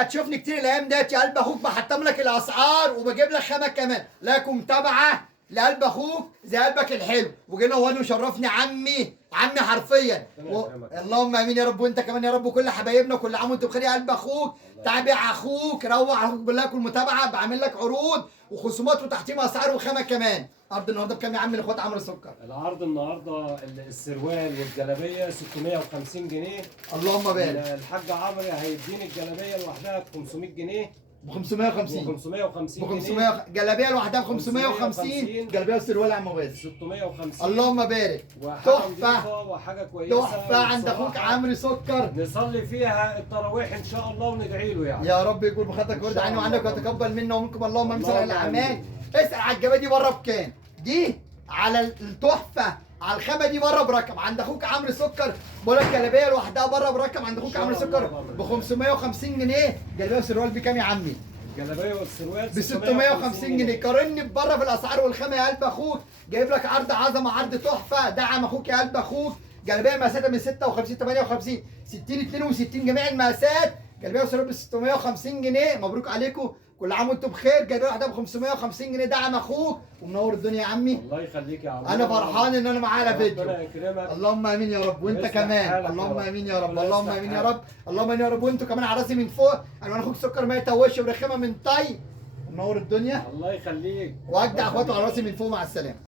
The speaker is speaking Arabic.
هتشوفني كتير الايام ديت يا قلب اخوك، بحطم لك الاسعار وبجيب لك خامه كمان. لكم متابعه لقلب اخوك زي قلبك الحلو، وجينا هو وشرفني عمي حرفيا اللهم امين يا رب، وانت كمان يا رب، وكل حبايبنا، وكل عام وانتم بخير يا قلب اخوك. تابع اخوك، روح اخوك بالله، كل متابعه بعمل لك عروض وخصومات وتحطيم اسعار وخامه كمان. عرض النهارده بكام يا عم الاخوات عمرو سكر؟ العرض النهارده السروال والجلابيه 650 جنيه. اللهم بارك. الحاج عمرو هيديني الجلابيه لوحدها ب 500 جنيه. ب 550 ب 550 ب جنيه. 500 جلابيه لوحدها ب 550 جلابيه والسروال يا عم باسل 650. اللهم بارك. تحفه وحاجه كويسه تحفه عند اخوك عمرو سكر. نصلي فيها التراويح ان شاء الله وندعي له يعني. يا رب يكون بخاطرك ورد عني وعنك ويتقبل منا ومنكم اللهم امين. اللهم الاعمال. اسال على الجبهه دي بره بكام؟ دي على التحفه على الخامه دي بره برقم عند اخوك عمرو سكر. بقول لك جلابيه لوحدها بره برقم عند اخوك عمرو سكر ب 550 جنيه. جلابيه والسروال بكام يا عمي؟ الجلابيه والسروال ب 650 جنيه. قارني بره في الاسعار والخامه يا قلب اخوك. جايب لك عرض عظمه، عرض تحفه، دعم اخوك يا قلب اخوك. جلابيه مقاساتها من 56 58 60 62 جميع المقاسات. جلابيه وسروال ب 650 جنيه. مبروك عليكم، كل عام وانتم بخير. جلابيه واحده ب 550 جنيه. دعم اخوك ومنور الدنيا يا عمي. الله يخليك يا عم. انا فرحان ان انا معايا على فيديو. ربنا يكرمك. اللهم امين يا رب، وانت كمان اللهم امين يا رب. اللهم امين يا رب. اللهم امين يا رب، وانتوا كمان على راسي من فوق. انا اخوك سكر ما يتوش ورخامه من طي. منور الدنيا. الله يخليك. واجدع اخواته على راسي من فوق. مع السلامه.